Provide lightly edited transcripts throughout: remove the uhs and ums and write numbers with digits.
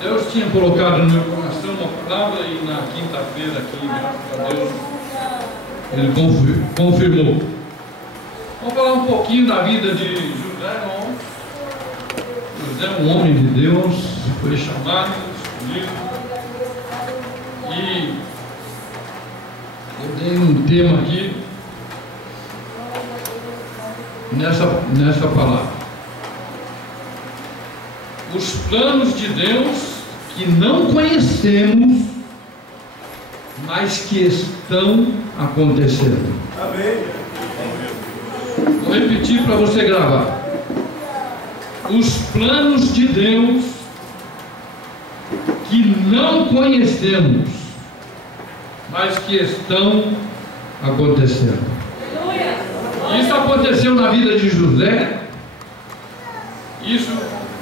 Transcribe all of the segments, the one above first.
Deus tinha colocado no meu coração uma palavra e na quinta-feira aqui, graças a Deus, Ele confirmou. Vamos falar um pouquinho da vida de José, não? José é um homem de Deus, foi chamado, escolhido. E eu dei um tema aqui nessa palavra. Os planos de Deus que não conhecemos, mas que estão acontecendo. Amém. Vou repetir para você gravar. Os planos de Deus que não conhecemos, mas que estão acontecendo. Isso aconteceu na vida de José. Isso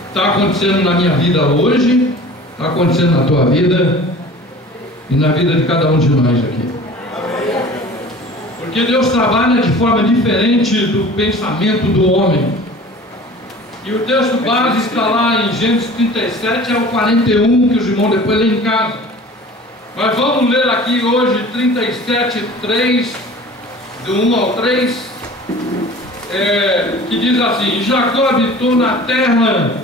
está acontecendo na minha vida hoje, está acontecendo na tua vida e na vida de cada um de nós aqui. Porque Deus trabalha de forma diferente do pensamento do homem. E o texto base está lá em Gênesis 37 ao 41, que os irmãos depois lêem em casa. Mas vamos ler aqui hoje 37, 3, do 1 ao 3, que diz assim: Jacó habitou na terra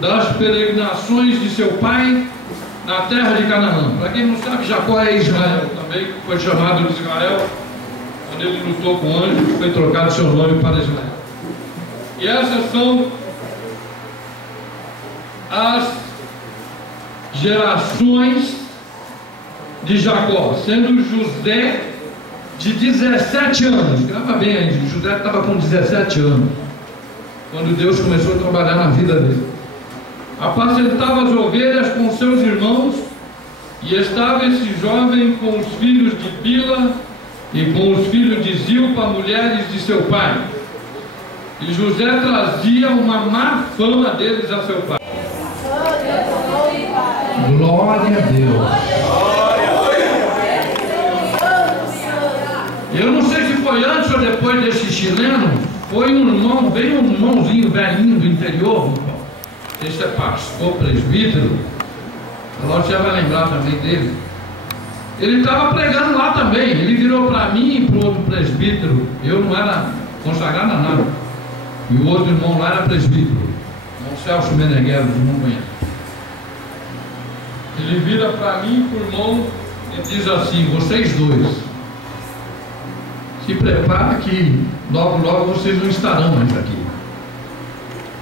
das peregrinações de seu pai, na terra de Canaã. Para quem não sabe, Jacó é Israel também, foi chamado de Israel quando ele lutou com o anjo, foi trocado seu nome para Israel. E essas são as gerações de Jacó, sendo José de 17 anos. Grava bem aí, José estava com 17 anos quando Deus começou a trabalhar na vida dele. Apacentava as ovelhas com seus irmãos, e estava esse jovem com os filhos de Bila e com os filhos de Zilpa, mulheres de seu pai. E José trazia uma má fama deles a seu pai. Glória a Deus. Eu não sei se foi antes ou depois desse chileno. Foi um irmão, bem um irmãozinho velhinho do interior. Esse é pastor, presbítero. Agora você vai lembrar também dele. Ele estava pregando lá também. Ele virou para mim e para o outro presbítero. Eu não era consagrado a nada. E o outro irmão lá era presbítero. O Celso Meneghel, não conhece. Ele vira para mim e para o irmão e diz assim: vocês dois, se prepara que logo logo vocês não estarão mais aqui.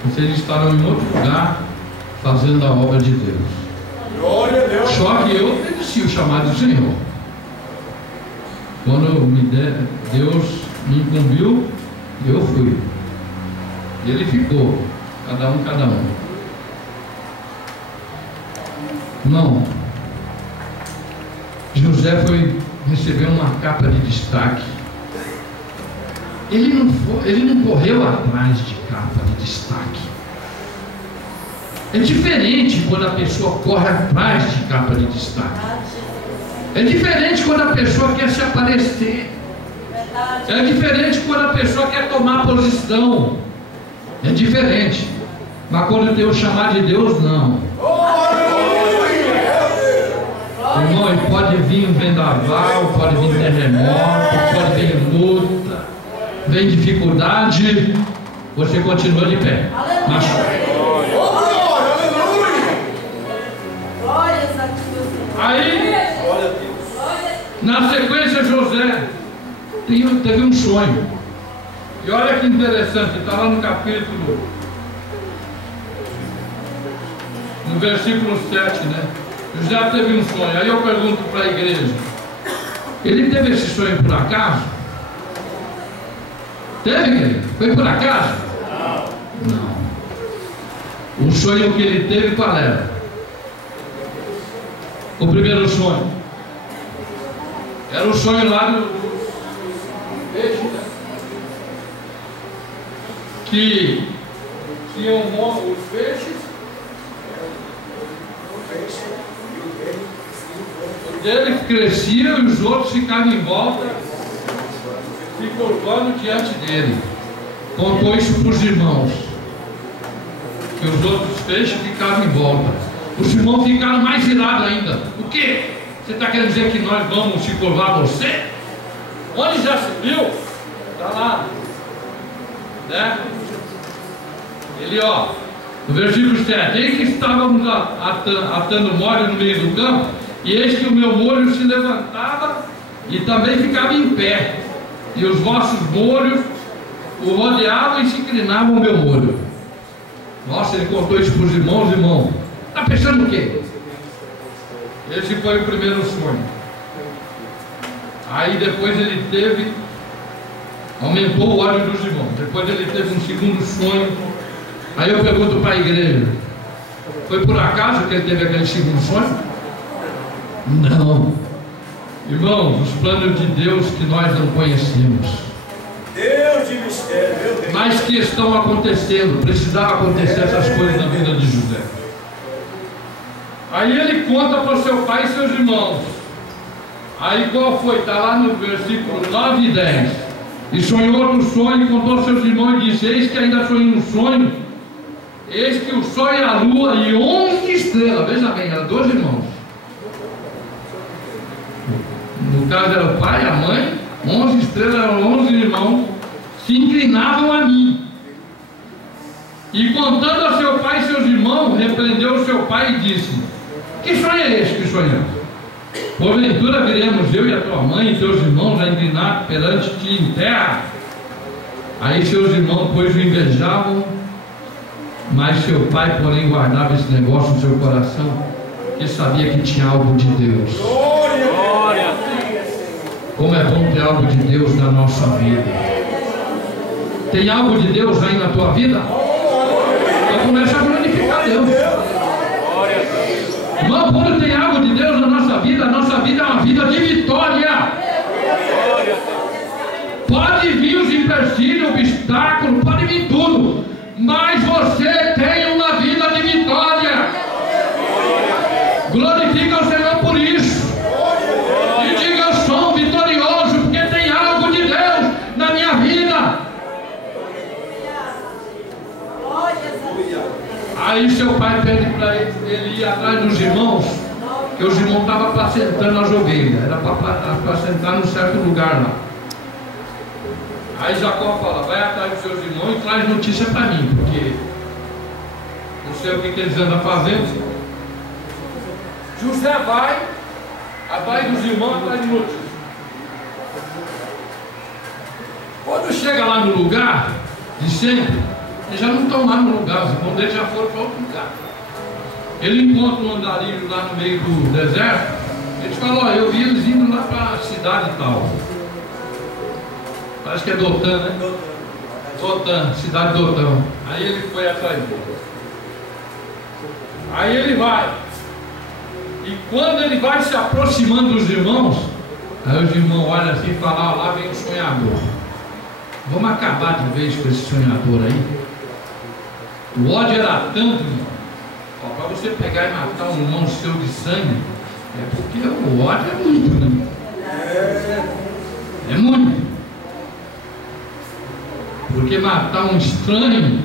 Vocês estarão em outro lugar fazendo a obra de Deus. Glória a Deus. Só que eu obedeci o chamado do Senhor. Quando Deus me incumbiu, eu fui. E ele ficou, cada um. Não. José recebeu uma capa de destaque. Ele não correu atrás de capa de destaque. É diferente quando a pessoa corre atrás de capa de destaque. É diferente quando a pessoa quer se aparecer. É diferente quando a pessoa quer tomar posição. É diferente. Mas quando tem o chamado de Deus, não. Irmão, pode vir um vendaval, pode vir terremoto, pode vir luta, vem dificuldade, você continua de pé. Mas... aí, na sequência, José teve um sonho. E olha que interessante, está lá no capítulo, no versículo 7, né? José teve um sonho. Aí eu pergunto para a igreja: ele teve esse sonho por acaso? Teve? Foi por acaso? Não. O sonho que ele teve, qual era? O primeiro sonho era o sonho lá do peixe, né? Que tinham os peixes, dele crescia e os outros ficavam em volta, se curvando diante dele. Contou isso para os irmãos, que os outros peixes ficavam em volta. Os irmãos ficaram mais irados ainda. O quê? Você está querendo dizer que nós vamos se curvar a você? Onde já se viu? Está lá. Né? Ele, ó, no versículo 7: eis que estávamos atando molho no meio do campo, e eis que o meu molho se levantava e também ficava em pé, e os vossos molhos o rodeavam e se inclinavam o meu molho. Nossa, ele contou isso para os irmãos. Irmão, está pensando o quê? Esse foi o primeiro sonho. Aí depois ele teve, aumentou o óleo dos irmãos. Depois ele teve um segundo sonho. Aí eu pergunto para a igreja: foi por acaso que ele teve aquele segundo sonho? Não. Irmãos, os planos de Deus que nós não conhecemos, Deus de mistério, meu Deus. mas que estão acontecendo. Precisava acontecer essas coisas na vida de José. Aí ele conta para o seu pai e seus irmãos. Aí qual foi? Está lá no versículo 9 e 10. E sonhou outro sonho, e contou aos seus irmãos e disse: eis que ainda sonhei um sonho, eis que o sol e a lua e 11 estrelas, veja bem, eram 2 irmãos. No caso era o pai, a mãe, 11 estrelas, eram 11 irmãos, se inclinavam a mim. E contando a seu pai e seus irmãos, repreendeu o seu pai e disse: que sonho é esse que sonhamos? Porventura viremos eu e a tua mãe e teus irmãos a inclinar perante ti em terra? Aí seus irmãos, pois, o invejavam, mas seu pai, porém, guardava esse negócio no seu coração, porque sabia que tinha algo de Deus. Glória! Como é bom ter algo de Deus na nossa vida. Tem algo de Deus aí na tua vida? Então começa a glorificar Deus. Irmão, quando tem algo de Deus na nossa vida, a nossa vida é uma vida de vitória. Pode vir os empecilhos, obstáculos, pode vir tudo, mas você tem uma vida de vitória. Glorifica o Senhor por isso. E diga: eu sou um vitorioso, porque tem algo de Deus na minha vida. Aí seu pai pede para ele ir atrás dos irmãos, que os irmãos estavam apacentando as ovelhas. Era para apacentar num certo lugar lá. Aí Jacó fala: vai atrás dos seus irmãos e traz notícia para mim, porque não sei o que eles andam fazendo. José vai atrás dos irmãos, atrás de notícia. Quando chega lá no lugar de sempre, eles já não estão lá no lugar, os irmãos deles já foram para outro lugar. Ele encontra um andarilho lá no meio do deserto. Eles falam: ó, eu vi eles indo lá para a cidade e tal. Parece que é Dotã, né? Dotã, cidade de Dotã. Aí ele foi atrás dele. Aí ele vai. E quando ele vai se aproximando dos irmãos, aí os irmãos olham assim e falam: ó, lá vem o sonhador. Vamos acabar de vez com esse sonhador aí. O ódio era tanto, irmão. Para você pegar e matar um irmão seu de sangue, é porque o ódio é muito, né? É muito. Porque matar um estranho,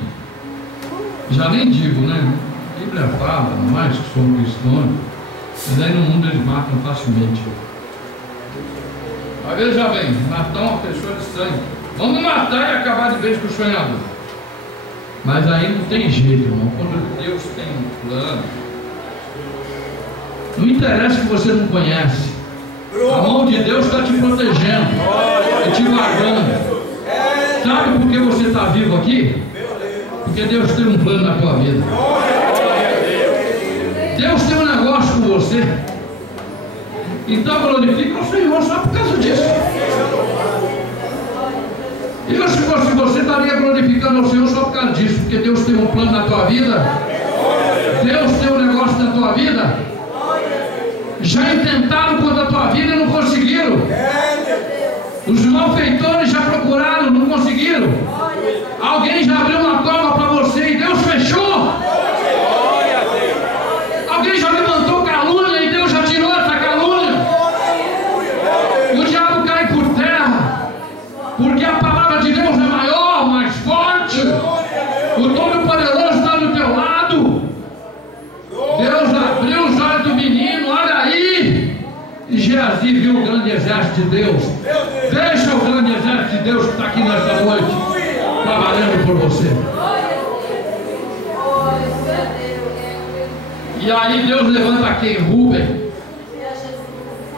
já nem digo, né? A Bíblia fala, nós que somos cristãos, mas aí no mundo eles matam facilmente. Mas veja bem, matar uma pessoa de sangue, vamos matar e acabar de vez com o sonhador. Mas aí não tem jeito, irmão. Quando Deus tem um plano, não interessa que você não conhece, a mão de Deus está te protegendo e te guardando. Sabe por que você está vivo aqui? Porque Deus tem um plano na tua vida. Deus tem um negócio com você. Então glorifica o Senhor só por causa disso. E se fosse você, estaria glorificando ao Senhor só por causa disso, porque Deus tem um plano na tua vida. Deus tem um negócio na tua vida. Já intentaram contra a tua vida e não conseguiram. Os malfeitores já procuraram, não conseguiram. Alguém já abriu uma cova para você e Deus fechou. Alguém já levantou calúnia e Deus já tirou essa calúnia. O diabo cai por terra, porque a palavra de Deus é maior, mais forte. O Todo-Poderoso está do teu lado. Deus Geazi viu o grande exército de Deus. Deixa o grande exército de Deus que está aqui nesta noite, trabalhando por você. E aí Deus levanta quem? Rúben.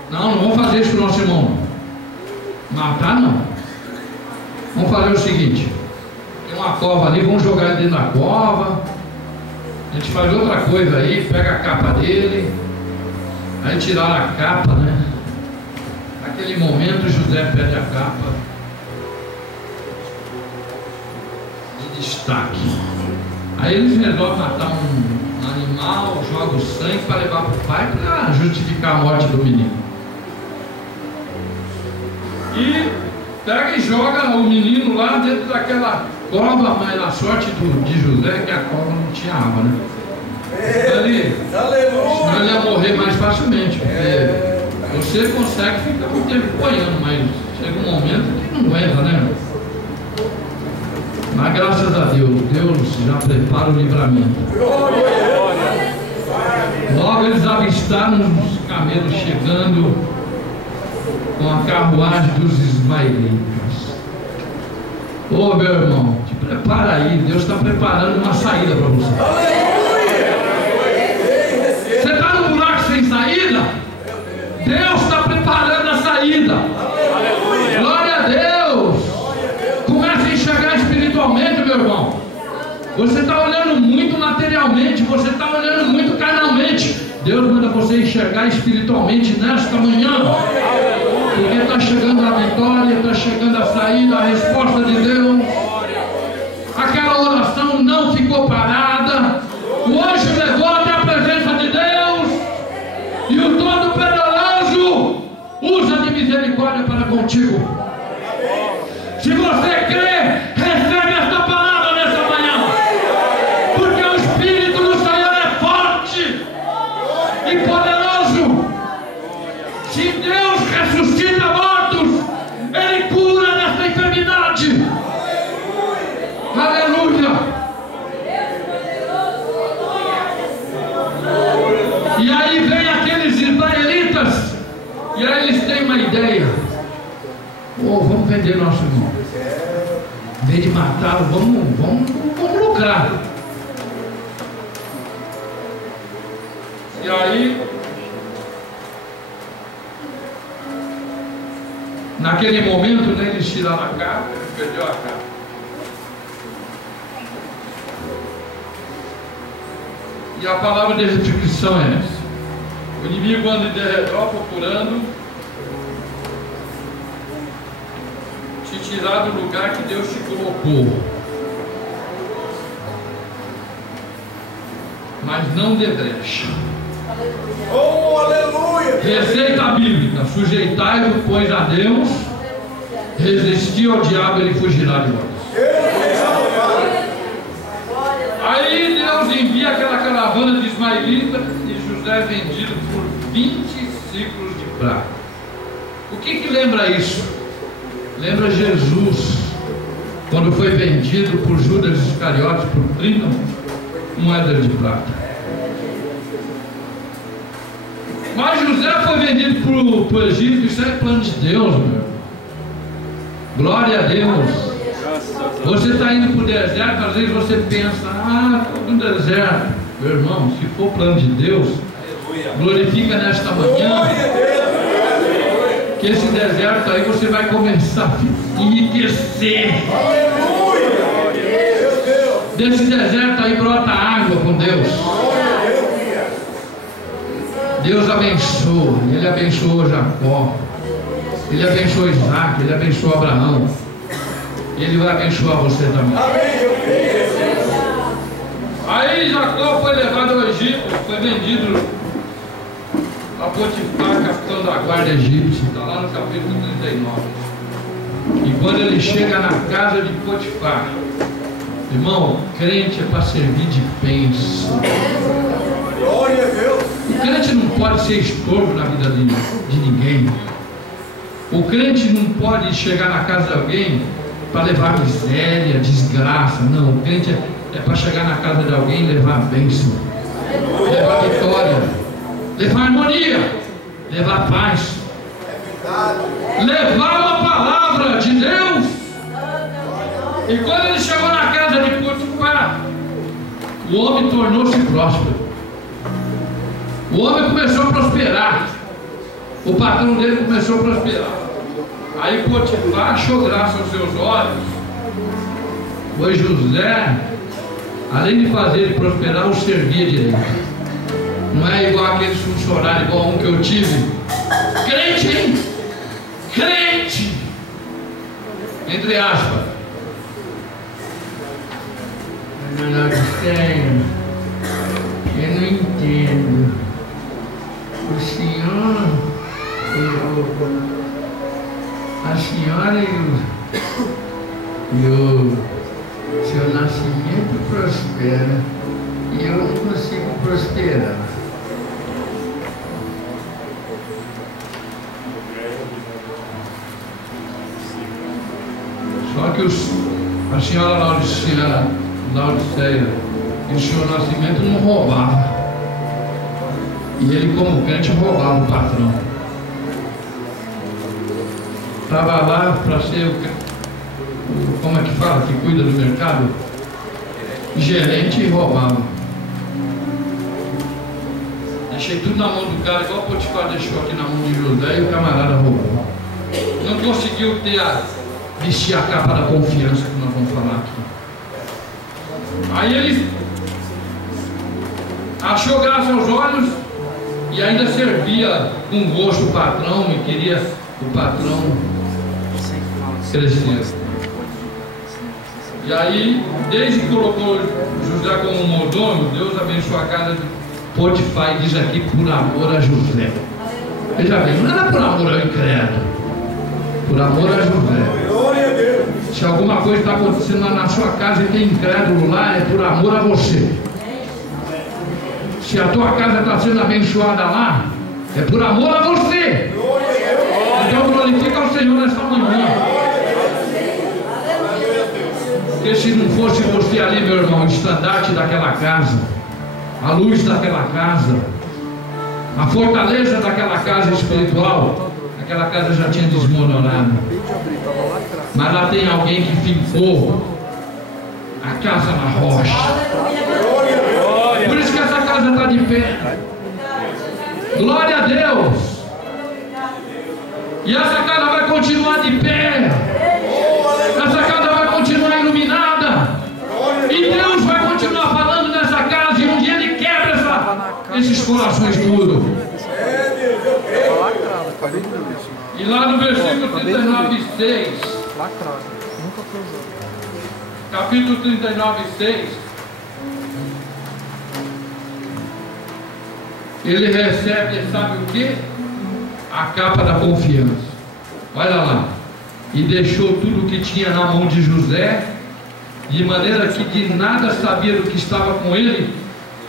Não vamos fazer isso com o nosso irmão. Matar não. Vamos fazer o seguinte: tem uma cova ali, vamos jogar ele dentro da cova. A gente faz outra coisa aí, pega a capa dele. Aí tiraram a capa, né? Naquele momento José pede a capa de destaque. Aí eles resolvem matar um animal, joga o sangue para levar para o pai para justificar a morte do menino. E pega e joga o menino lá dentro daquela cova, mas a sorte de José é que a cova não tinha água, né? Ali, senão ele ia morrer mais facilmente, porque você consegue ficar muito tempo boiando, mas chega um momento que não aguenta, né? Mas graças a Deus, Deus já prepara o livramento. Logo eles avistaram os camelos chegando com a carruagem dos ismaelitas. Ô meu irmão, te prepara aí, Deus está preparando uma saída para você. Você está no buraco sem saída? Deus está preparando a saída. Glória a Deus. Comece a enxergar espiritualmente, meu irmão. Você está olhando muito materialmente, você está olhando muito carnalmente. Deus manda você enxergar espiritualmente nesta manhã, porque está chegando a vitória, está chegando a saída, a resposta de Deus. Aquela oração não ficou parada. O anjo levou até a presença de Deus, e o Todo-Poderoso usa de misericórdia para contigo. Se você crê, recebe esta palavra nessa manhã, porque o Espírito do Senhor é forte e poderoso. Se Deus ressuscita mortos, Ele cura dessa enfermidade. Aleluia. E aí vem aqueles israelitas, e aí eles têm uma ideia: vamos vender nosso irmão. Em vez de matá-lo, vamos lucrar. E aí, naquele momento, né, eles tiraram a capa, perdeu a capa. E a palavra de restituição é essa: o inimigo anda de redor procurando te tirar do lugar que Deus te colocou, mas não dê brecha. Oh, aleluia! Receita bíblica: sujeitai-vos, pois, a Deus, resistir ao diabo, ele fugirá de vós. Aí Deus envia aquela caravana de ismaelitas, e José é vendido por 20 ciclos de prata. O que lembra isso? Lembra Jesus, quando foi vendido por Judas Iscariotes por 30 moedas de prata. Mas José foi vendido para o Egito. Isso é plano de Deus, meu. Glória a Deus. Você está indo para o deserto, às vezes você pensa: estou no deserto. Meu irmão, se for plano de Deus, glorifica nesta manhã, que esse deserto aí você vai começar a enriquecer. Desse deserto aí brota água com Deus. Deus abençoa. Ele abençoou Jacó, Ele abençoou Isaac, Ele abençoou Abraão. Ele vai abençoar você também. Aí Jacó foi levado ao Egito, foi vendido a Potifar, capitão da guarda egípcia. Está lá no capítulo 39. E quando ele chega na casa de Potifar, irmão, crente é para servir de bênção. Glória a Deus. O crente não pode ser estorvo na vida de ninguém. O crente não pode chegar na casa de alguém para levar miséria, desgraça. Não, o crente é para chegar na casa de alguém e levar bênção, levar vitória, levar harmonia, levar paz. levar uma palavra de Deus. E quando ele chegou na casa de Potifar, o homem tornou-se próspero. O homem começou a prosperar. O patrão dele começou a prosperar. Aí Potifar achou graça aos seus olhos, pois José, além de fazer ele prosperar, o servia direito. Não é igual aqueles funcionários, igual um que eu tive. Crente, hein? Crente! Entre aspas. Eu não sei. Eu não entendo. O senhor, a senhora e o seu nascimento prospera e eu não consigo prosperar. Só que a senhora Laodiceia e o seu nascimento não roubava. E ele, como crente, roubava o patrão. Estava lá para ser como é que fala, que cuida do mercado? Gerente, e roubava. Deixei tudo na mão do cara, igual o Potifar deixou aqui na mão de José, e o camarada roubou. Não conseguiu vestir a capa da confiança, que nós vamos falar aqui. Aí ele achou graça aos olhos e ainda servia com gosto o patrão e queria o patrão crescer. E aí, desde que colocou José como mordomo, Deus abençoou a casa de Potifar e diz aqui, por amor a José. Veja bem, não era por amor ao incrédulo, por amor a José. Se alguma coisa está acontecendo lá na sua casa e tem incrédulo lá, é por amor a você. Se a tua casa está sendo abençoada lá, é por amor a você. Então glorifica o Senhor nesta manhã. Porque se não fosse você ali, meu irmão, o estandarte daquela casa, a luz daquela casa, a fortaleza daquela casa espiritual, aquela casa já tinha desmoronado. Mas lá tem alguém que fincou a casa na rocha. Por isso que essa casa está de pé. Glória a Deus. E essa casa vai continuar de pé. Essa casa vai continuar iluminada. E Deus vai continuar falando nessa casa. E um dia Ele quebra esses corações tudo. E lá no versículo 39:6, capítulo 39:6, ele recebe, sabe o que? A capa da confiança. Olha lá. E deixou tudo o que tinha na mão de José, de maneira que de nada sabia do que estava com ele,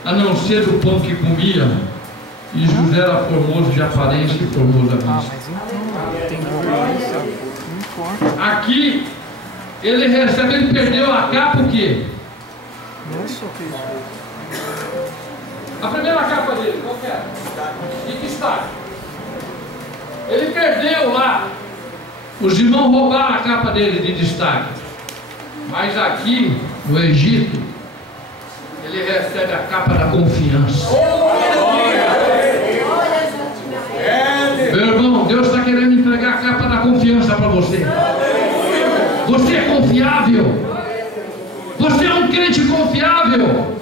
a não ser do pão que comia. E José era formoso de aparência e formoso à vista. Aqui ele recebe, ele perdeu a capa, o quê? A primeira capa dele, qual que era? De que está? Ele perdeu lá. Os irmãos roubaram a capa dele de destaque. Mas aqui no Egito, ele recebe a capa da confiança. Meu irmão, Deus está querendo entregar a capa da confiança para você. Você é confiável. Você é um crente confiável.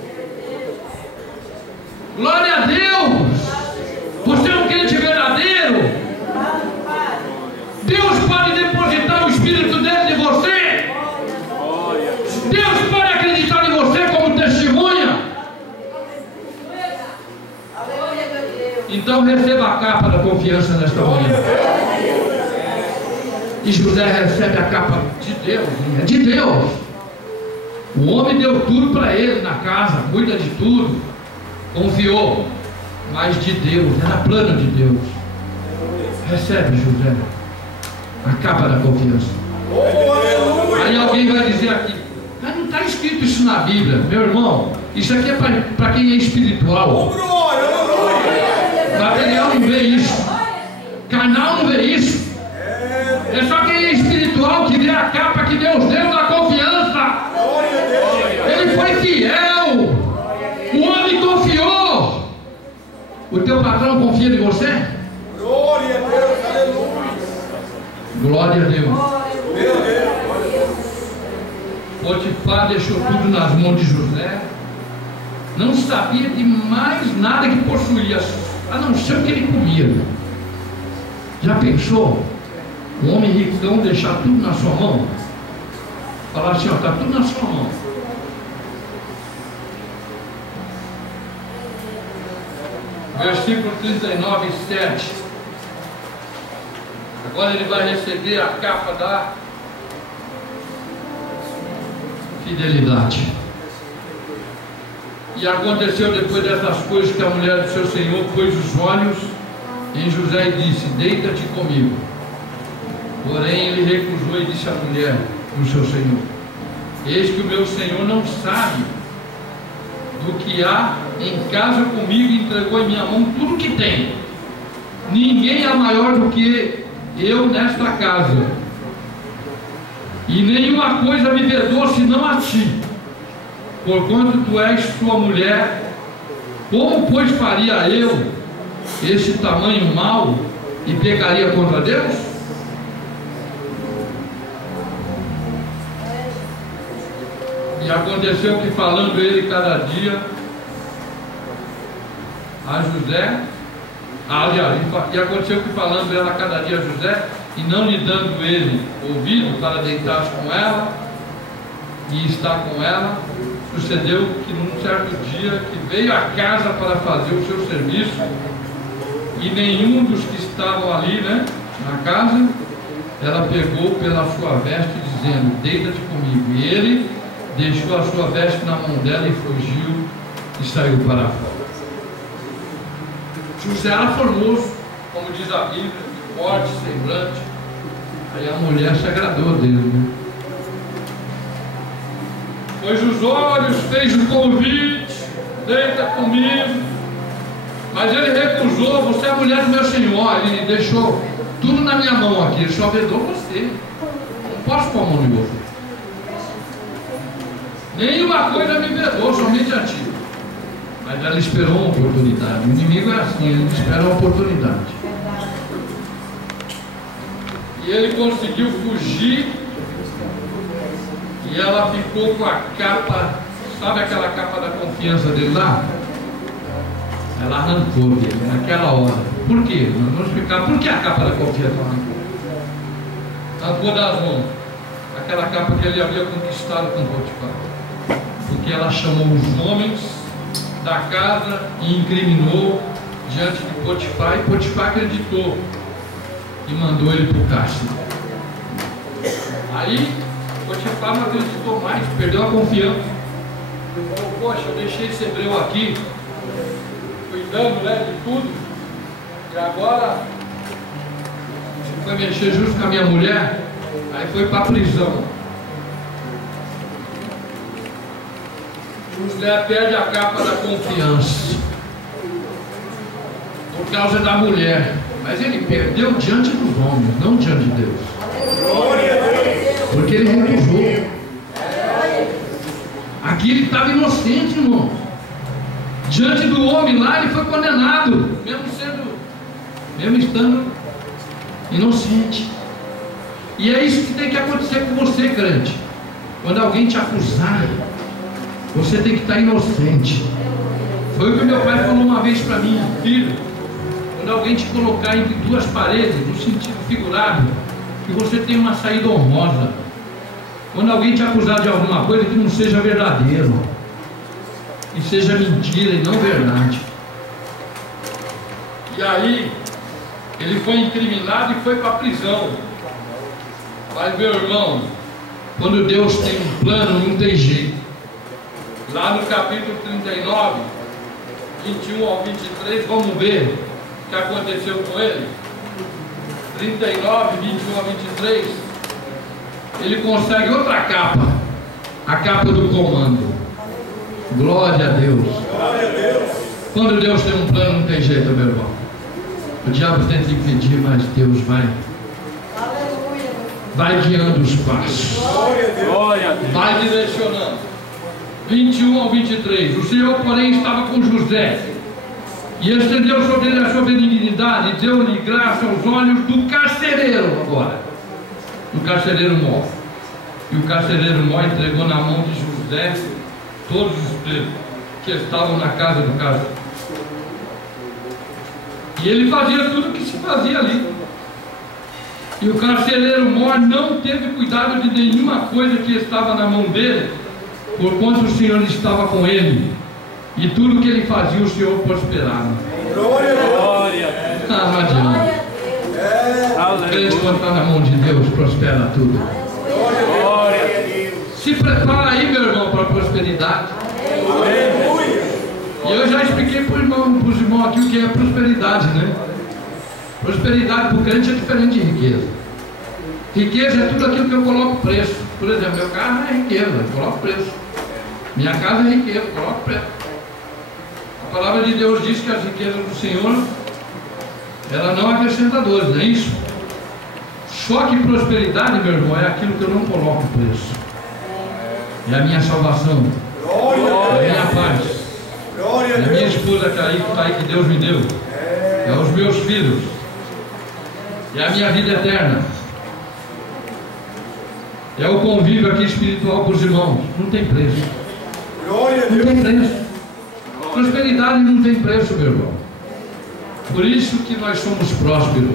Glória a Deus. Você é um crente verdadeiro. Deus pode depositar o Espírito dentro de você. Deus pode acreditar em você como testemunha. Então receba a capa da confiança nesta manhã. E José recebe a capa de Deus. É de Deus. O homem deu tudo para ele na casa, cuida de tudo, confiou, mas de Deus, era plano de Deus. Recebe, José, a capa da confiança. Aí alguém vai dizer aqui, mas não está escrito isso na Bíblia. Meu irmão, isso aqui é para quem é espiritual. Material não vê isso, carnal não vê isso. O teu patrão confia em você? Glória a Deus, aleluia. Glória a Deus. Meu Deus. Potifar deixou tudo nas mãos de José. Não sabia de mais nada que possuía, a não ser o que ele comia. Já pensou? Um homem ricão deixar tudo na sua mão? Falar assim, ó, está tudo na sua mão. Versículo 39, 7. Agora ele vai receber a capa da fidelidade. E aconteceu depois dessas coisas que a mulher do seu senhor pôs os olhos em José e disse: deita-te comigo. Porém ele recusou e disse à mulher do seu senhor: eis que o meu senhor não sabe do que há em casa comigo, e entregou em minha mão tudo que tem. Ninguém é maior do que eu nesta casa, e nenhuma coisa me vedou senão a ti, porquanto tu és sua mulher. Como pois faria eu esse tamanho mal e pecaria contra Deus? E aconteceu que, falando ele cada dia a José, e aconteceu que, falando ela cada dia a José, e não lhe dando ele ouvido para deitar-se com ela e estar com ela, sucedeu que num certo dia que veio à casa para fazer o seu serviço, e nenhum dos que estavam ali, na casa, ela pegou pela sua veste, dizendo: deita-te comigo. E ele deixou a sua veste na mão dela e fugiu e saiu para fora. José era formoso, como diz a Bíblia, forte, semblante. Aí a mulher se agradou dele, Pôs os olhos, fez o convite, deita comigo. Mas ele recusou: você é a mulher do meu senhor. Ele deixou tudo na minha mão aqui, ele só vedou você. Não posso pôr a mão de você. Nenhuma coisa me vedou, somente a ti. Mas ela esperou uma oportunidade. O inimigo é assim, ele espera uma oportunidade. E ele conseguiu fugir. E ela ficou com a capa, sabe aquela capa da confiança dele lá? Ela arrancou dele naquela hora. Por quê? Nós vamos explicar por que a capa da confiança arrancou. Arrancou das mãos. Aquela capa que ele havia conquistado com Potifar. Porque ela chamou os homens da casa e incriminou diante de Potifar, e Potifar acreditou e mandou ele para o cárcere. Aí Potifar não acreditou mais, perdeu a confiança. Ele falou: poxa, eu deixei esse hebreu aqui cuidando, de tudo, e agora você foi mexer justo com a minha mulher. Aí foi para a prisão. José perde a capa da confiança por causa da mulher, mas ele perdeu diante dos homens, não diante de Deus. Porque ele recusou. Aqui ele estava inocente, irmão. Diante do homem lá, ele foi condenado, mesmo estando inocente. E é isso que tem que acontecer com você, crente. Quando alguém te acusar, você tem que estar inocente. Foi o que meu pai falou uma vez para mim: filho, quando alguém te colocar entre duas paredes, no sentido figurado, que você tenha uma saída honrosa. Quando alguém te acusar de alguma coisa, que não seja verdadeiro, que seja mentira e não verdade. E aí ele foi incriminado e foi para a prisão. Mas, meu irmão, quando Deus tem um plano, não tem jeito. Lá no capítulo 39, 21 ao 23, vamos ver o que aconteceu com ele. 39, 21 a 23, ele consegue outra capa, a capa do comando. Glória a Deus. Glória a Deus. Quando Deus tem um plano, não tem jeito, meu irmão. O diabo tenta impedir, mas Deus vai guiando os passos, Glória a Deus. vai direcionando. 21 ao 23, o Senhor, porém, estava com José, E estendeu sobre ele a sua benignidade, e deu-lhe graça aos olhos do carcereiro agora. Do carcereiro Mó. E o carcereiro Mó entregou na mão de José todos os presos que estavam na casa do carcereiro. E ele fazia tudo o que se fazia ali. E o carcereiro Mó não teve cuidado de nenhuma coisa que estava na mão dele, porquanto o Senhor estava com ele. E tudo que ele fazia, o Senhor prosperava. Glória a Deus. Não adianta. O crente, quando está na mão de Deus, prospera tudo. Glória a Deus. Se prepara aí, meu irmão, para a prosperidade. Aleluia. E eu já expliquei para os irmãos aqui o que é prosperidade, né? Prosperidade para o crente é diferente de riqueza. Riqueza é tudo aquilo que eu coloco preço. Por exemplo, meu carro é riqueza, eu coloco preço. Minha casa é riqueza, eu coloco preço. A palavra de Deus diz que as riquezas do Senhor, elas não acrescentadoras, não é isso? Só que prosperidade, meu irmão, é aquilo que eu não coloco preço. É a minha salvação, é a minha paz, Glória a é a minha Deus. esposa que está aí, que Deus me deu, é os meus filhos, é a minha vida eterna, é o convívio aqui espiritual com os irmãos. Não tem preço. Glória a Não Deus. tem preço. Prosperidade não tem preço, meu irmão. Por isso que nós somos prósperos.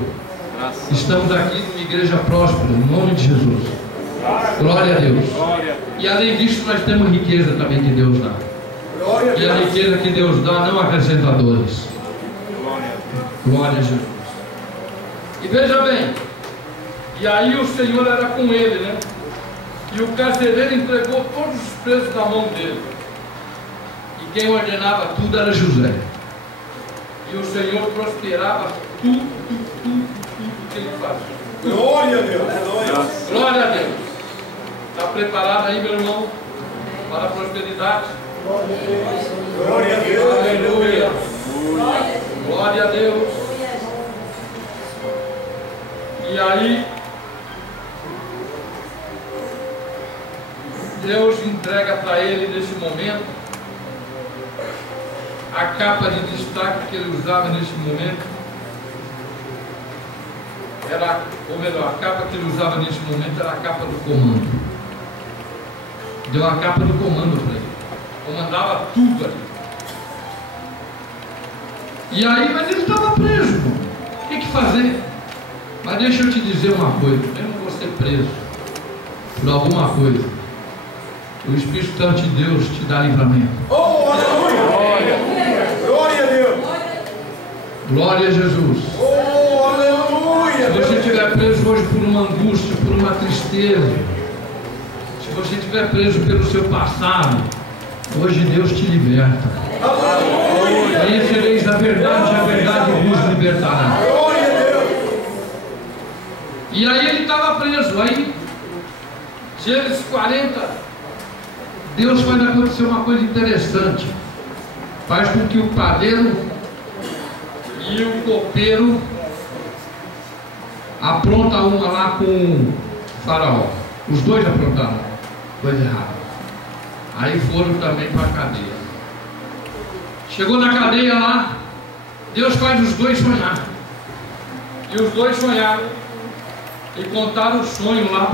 Estamos aqui numa igreja próspera, em nome de Jesus. Glória a Deus. E além disso, nós temos riqueza também que Deus dá. Glória a E a Deus. riqueza que Deus dá não acrescenta dores. Glória a Jesus. E veja bem, e aí o Senhor era com ele, né? E o carcereiro entregou todos os presos na mão dele. E quem ordenava tudo era José. E o Senhor prosperava tudo que ele fazia. Glória a Deus. Glória a Deus. Está preparado aí, meu irmão, para a prosperidade? Glória a Deus. Aleluia. Glória a Deus. E aí, Deus entrega para ele nesse momento a capa de destaque que ele usava nesse momento. Era, ou melhor, a capa que ele usava nesse momento era a capa do comando. Deu a capa do comando para ele. Comandava tudo ali. E aí, mas ele estava preso, irmão. O que fazer? Mas deixa eu te dizer uma coisa, mesmo você preso por alguma coisa, o Espírito Santo de Deus te dá livramento. Oh, aleluia. Glória a Deus. Glória a Jesus. Oh, aleluia. Se você estiver preso hoje por uma angústia, por uma tristeza, se você estiver preso pelo seu passado, hoje Deus te liberta. Aleluia. Conhecereis a verdade vos libertará. Glória a Deus. E aí ele estava preso. Aí, Gênesis 40, Deus faz acontecer uma coisa interessante. Faz com que o padeiro e o copeiro apronta uma lá com o faraó. Os dois aprontaram coisa errada. Aí foram também para a cadeia. Chegou na cadeia lá, Deus faz os dois sonhar. E os dois sonharam e contaram o sonho lá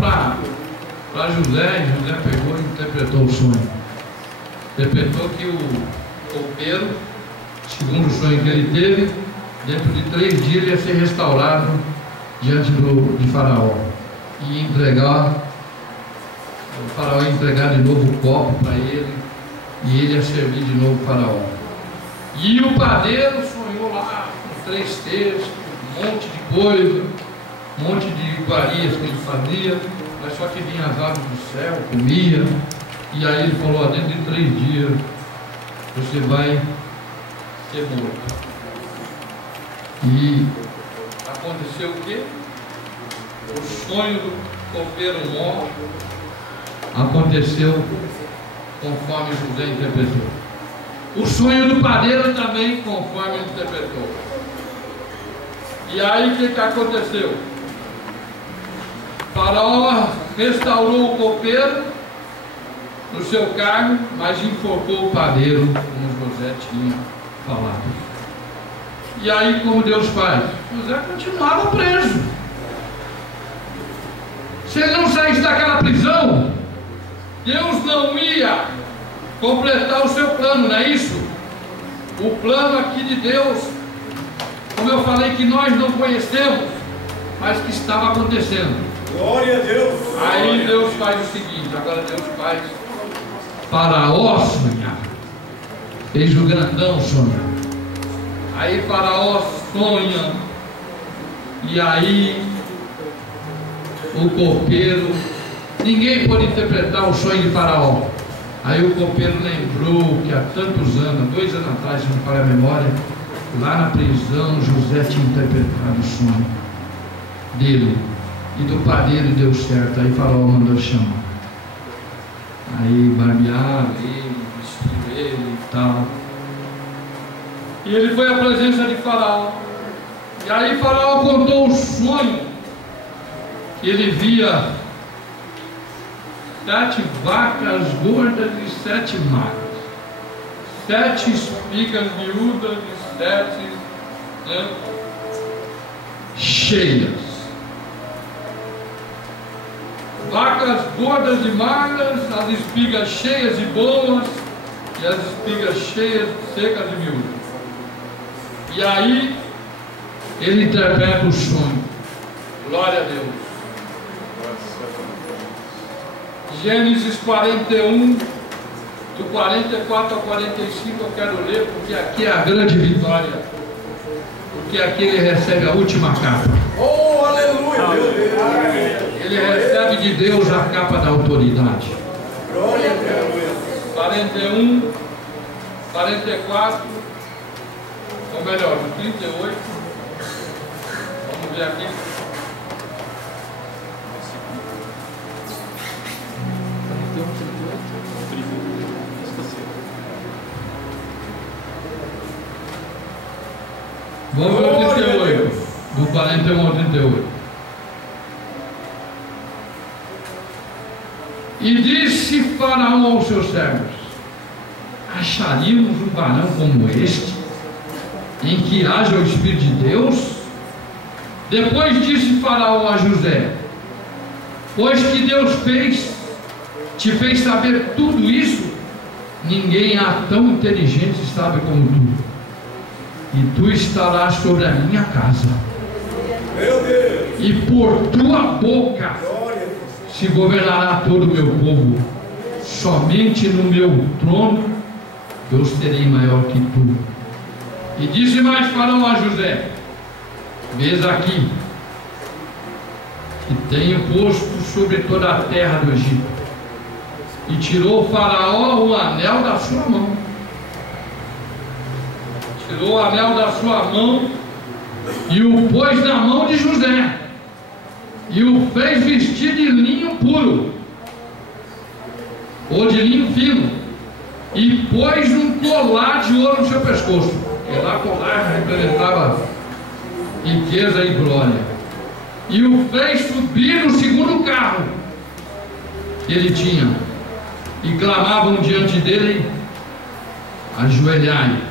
para José. E José pegou e interpretou o sonho. Interpretou que o copeiro, segundo o sonho que ele teve, dentro de 3 dias ele ia ser restaurado diante de Faraó. E o Faraó ia entregar de novo o copo para ele, e ele ia servir de novo o Faraó. E o padeiro sonhou lá com 3 textos, um monte de coisa, um monte de iguarias que ele fazia, mas só que vinha as aves do céu, comia. E aí ele falou: dentro de 3 dias você vai ser morto. E aconteceu o quê? O sonho do copeiro Mó aconteceu conforme José interpretou. O sonho do padeiro também conforme ele interpretou. E aí o que aconteceu? Faraó restaurou o copeiro no seu cargo, mas enforcou o padeiro, como José tinha falado. E aí, como Deus faz? José continuava preso. Se ele não saísse daquela prisão, Deus não ia completar o seu plano, não é isso? O plano aqui de Deus, como eu falei, que nós não conhecemos, mas que estava acontecendo. Glória a Deus. Aí Deus faz o seguinte, agora Deus faz. Faraó sonhar. Fez o grandão sonhar. Aí Faraó sonha. E aí o copeiro, ninguém pode interpretar o sonho de Faraó. Aí o copeiro lembrou que há tantos anos, 2 anos atrás, se não me falha a memória, lá na prisão José tinha interpretado o sonho dele. E do padeiro deu certo. Aí Faraó mandou chamar. Aí barbearam ele, vestiram ele e tal. E ele foi à presença de Faraó. E aí Faraó contou o sonho. Que ele via 7 vacas gordas e 7 magras, 7 espigas miúdas e 7 cheias. Vacas gordas e magras, as espigas cheias e boas, e as espigas cheias, secas e miúdas. E aí, ele interpreta o sonho. Glória a Deus. Gênesis 41, do 44 ao 45, eu quero ler, porque aqui é a grande vitória. Porque aqui ele recebe a última capa. Oh, aleluia, meu Deus. Ele recebe de Deus a capa da autoridade. Glória a Deus. 41, 44, ou melhor, no 38. Vamos ver aqui. Vamos ver o 38, do 41 ao 38. E disse Faraó aos seus servos: acharíamos um varão como este, em que haja o Espírito de Deus? Depois disse Faraó a José: pois que Deus te fez saber tudo isso, ninguém há tão inteligente e sábio como tu. E tu estarás sobre a minha casa. Meu Deus. E por tua boca se governará todo o meu povo. Somente no meu trono eu serei maior que tu. E disse mais Faraó a José: vês aqui que tenho posto sobre toda a terra do Egito. E tirou Faraó o anel da sua mão. Tirou o anel da sua mão e o pôs na mão de José, e o fez vestir de linho puro, ou de linho fino, e pôs um colar de ouro no seu pescoço. E lá colar representava riqueza e glória. E o fez subir no segundo carro que ele tinha, e clamavam diante dele: ajoelhai.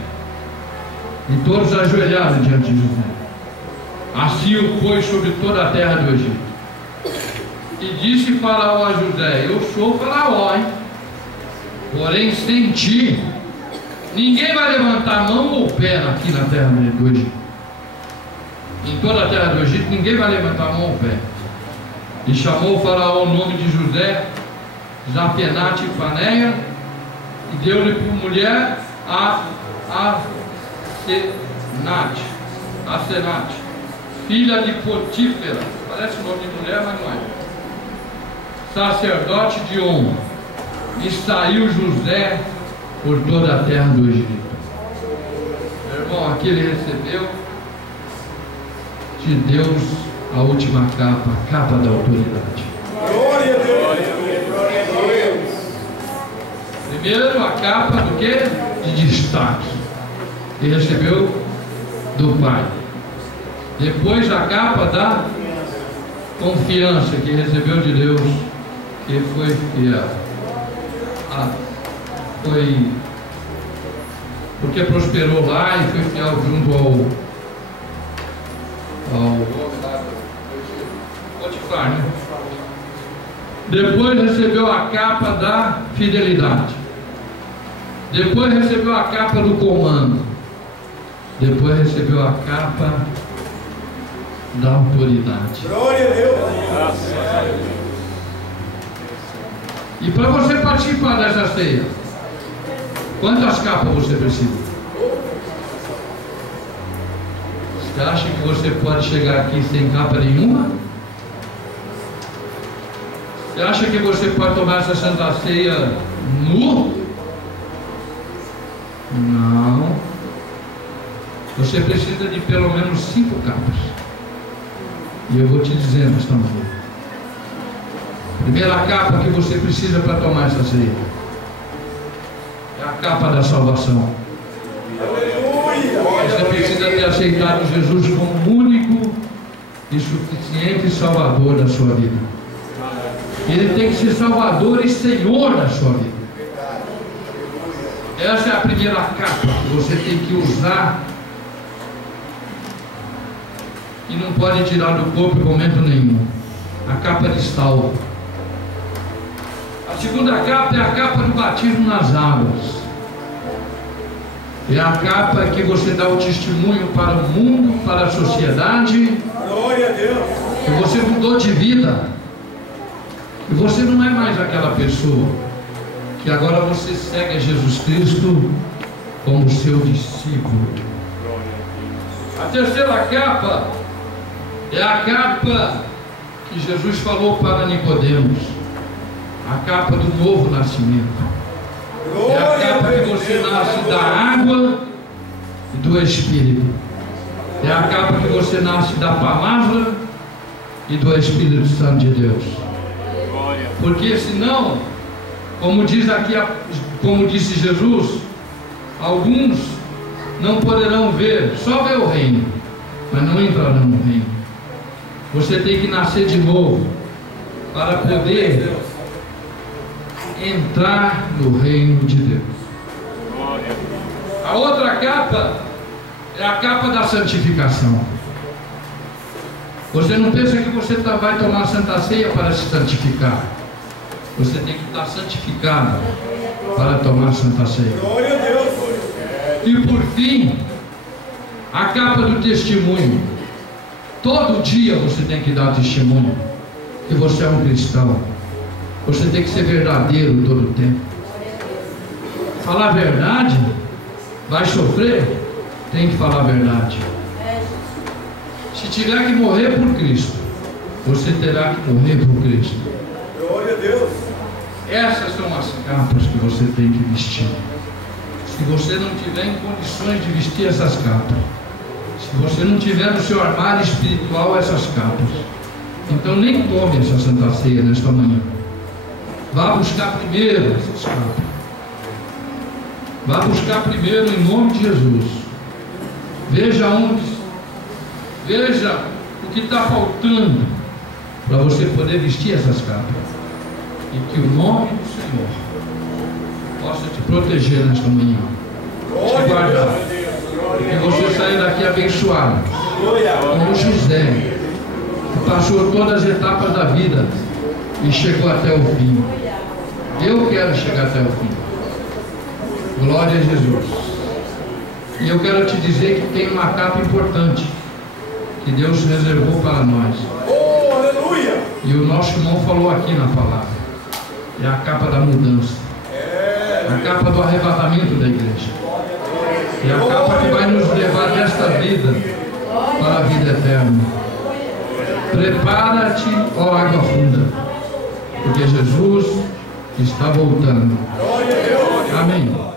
E todos ajoelharam diante de José. Assim o pôs sobre toda a terra do Egito. E disse Faraó a José: eu sou Faraó, hein? Porém sem ti ninguém vai levantar mão ou pé aqui na terra do Egito. Em toda a terra do Egito ninguém vai levantar mão ou pé. E chamou o Faraó o nome de José Zapenate Paneia, e deu-lhe por mulher a Asenate, filha de Potífera, parece o nome de mulher, mas não é, sacerdote de On. E saiu José por toda a terra do Egito. Meu irmão, aqui ele recebeu de Deus a última capa, a capa da autoridade. Glória a Deus. Primeiro a capa do quê? De destaque, que recebeu do Pai. Depois a capa da confiança, que recebeu de Deus, que foi fiel. Foi porque prosperou lá e foi fiel junto mostrar, né? Depois recebeu a capa da fidelidade. Depois recebeu a capa do comando. Depois recebeu a capa da autoridade. Glória a Deus. E para você participar dessa ceia, quantas capas você precisa? Você acha que você pode chegar aqui sem capa nenhuma? Você acha que você pode tomar essa Santa Ceia nu? Não. Você precisa de pelo menos 5 capas. E eu vou te dizer nesta manhã. Primeira capa que você precisa para tomar essa ceia é a capa da salvação. Você precisa ter aceitado Jesus como único e suficiente Salvador da sua vida. Ele tem que ser Salvador e Senhor da sua vida. Essa é a primeira capa que você tem que usar e não pode tirar do corpo em momento nenhum. A capa de salvo. A segunda capa é a capa do batismo nas águas. É a capa que você dá o testemunho para o mundo, para a sociedade. Glória a Deus. Que você mudou de vida. E você não é mais aquela pessoa. Que agora você segue a Jesus Cristo como seu discípulo. A terceira capa é a capa que Jesus falou para Nicodemos. A capa do novo nascimento. É a capa que você nasce da água e do Espírito. É a capa que você nasce da palavra e do Espírito Santo de Deus. Porque senão, como diz aqui, como disse Jesus, alguns não poderão ver, só ver o reino, mas não entrarão no reino. Você tem que nascer de novo para poder entrar no reino de Deus. A outra capa é a capa da santificação. Você não pensa que você vai tomar a Santa Ceia para se santificar. Você tem que estar santificado para tomar a Santa Ceia. Glória a Deus. E por fim, a capa do testemunho. Todo dia você tem que dar testemunho que você é um cristão. Você tem que ser verdadeiro todo o tempo. Falar a verdade, vai sofrer, tem que falar a verdade. Se tiver que morrer por Cristo, você terá que morrer por Cristo. Glória a Deus. Essas são as capas que você tem que vestir. Se você não tiver em condições de vestir essas capas, se você não tiver no seu armário espiritual essas capas, então nem tome essa Santa Ceia nesta manhã. Vá buscar primeiro essas capas. Vá buscar primeiro em nome de Jesus. Veja o que está faltando para você poder vestir essas capas. E que o nome do Senhor possa te proteger nesta manhã, te guardar, que você saia daqui abençoado, como José, que passou todas as etapas da vida e chegou até o fim. Eu quero chegar até o fim. Glória a Jesus. E eu quero te dizer que tem uma capa importante que Deus reservou para nós. Oh, aleluia! E o nosso irmão falou aqui na palavra. É a capa da mudança. A capa do arrebatamento da igreja. É a capa que vai nos levar desta vida para a vida eterna. Prepara-te, ó água funda, porque Jesus está voltando. Amém.